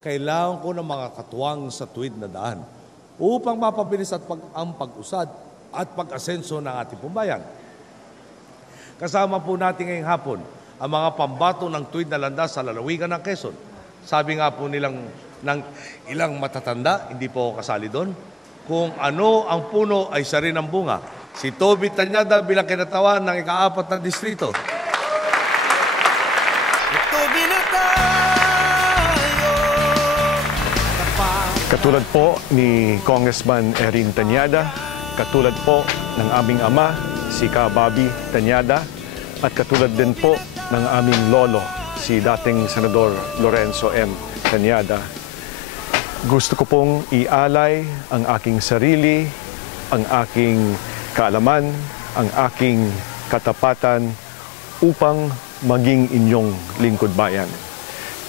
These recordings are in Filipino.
Kailangan ko ng mga katuwang sa tuwid na daan upang mapabilis ang pag-usad at pag-asenso ng ating pambayan. Kasama po natin ngayong hapon ang mga pambato ng tuwid na landas sa lalawigan ng Quezon. Sabi nga po nilang ng ilang matatanda, hindi po ako kasali doon, kung ano ang puno ay sari ng bunga. Si Toby Tañada bilang kinatawan ng ika-4 na distrito. Toby na Katulad po ni Congressman Erin Tañada, katulad po ng aming ama, si Ka Bobby Tañada, at katulad din po ng aming lolo, si dating Senador Lorenzo M. Tañada. Gusto ko pong ialay ang aking sarili, ang aking kaalaman, ang aking katapatan upang maging inyong lingkod bayan.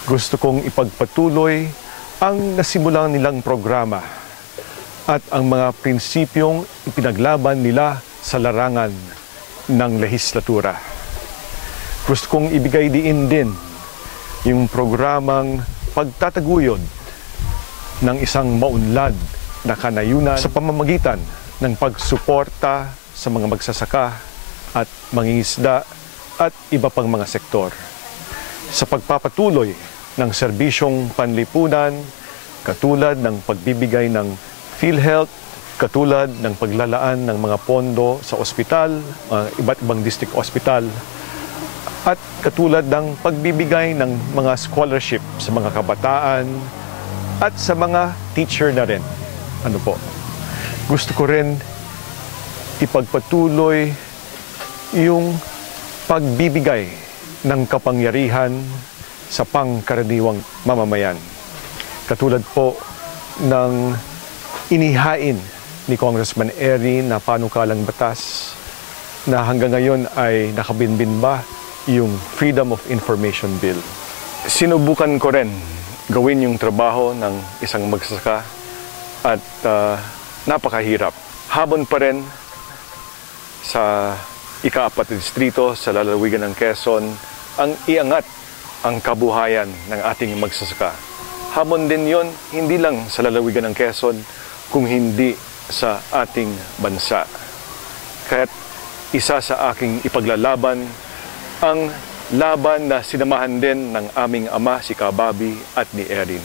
Gusto kong ipagpatuloy ang nasimulang nilang programa at ang mga prinsipyong ipinaglaban nila sa larangan ng lehislatura. Gusto kong ibigay diin din yung programang pagtataguyod ng isang maunlad na kanayunan sa pamamagitan ng pagsuporta sa mga magsasaka at mangingisda at iba pang mga sektor. Sa pagpapatuloy ng serbisyong panlipunan, katulad ng pagbibigay ng PhilHealth, katulad ng paglalaan ng mga pondo sa ospital, iba't ibang district hospital, at katulad ng pagbibigay ng mga scholarship sa mga kabataan at sa mga teacher na rin. Ano po? Gusto ko rin ipagpatuloy yung pagbibigay ng kapangyarihan sa pangkaraniwang mamamayan. Katulad po ng inihain ni Congressman Erin na panukalang batas na hanggang ngayon ay nakabinbin ba yung Freedom of Information Bill. Sinubukan ko rin gawin yung trabaho ng isang magsasaka at napakahirap. Habon pa rin sa ika-4 na distrito sa lalawigan ng Quezon ang iangat ang kabuhayan ng ating magsasaka. Hamon din yon hindi lang sa lalawigan ng Quezon, kung hindi sa ating bansa. Kaya't isa sa aking ipaglalaban ang laban na sinamahan din ng aming ama, si Ka Bobby at ni Erin,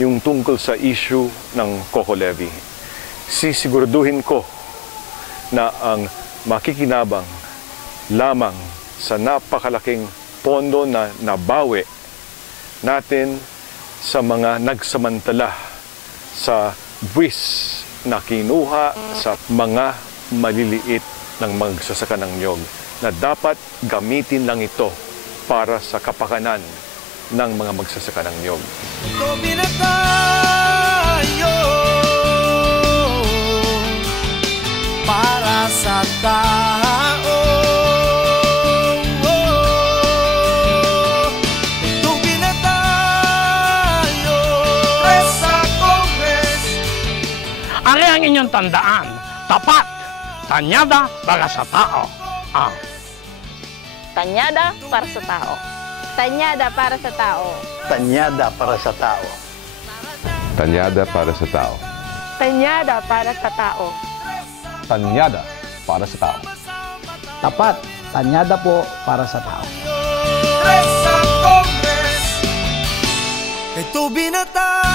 yung tungkol sa issue ng Coco Levy. Sisiguraduhin ko na ang makikinabang lamang sa napakalaking pondo na nabawi natin sa mga nagsamantala sa buwis na kinuha sa mga maliliit ng magsasaka ng niyog na dapat gamitin lang ito para sa kapakanan ng mga magsasaka ng niyog. Tuloy na tayo para sa tao. Ang inyong tandaan, tapat, Tañada para sa tao. Tañada para sa tao. Tañada para sa tao. Tañada para sa tao. Tañada para sa tao. Tañada para sa tao. Tañada para sa tao. Tapat, Tañada po para sa tao. Sa Kongres, ito binata.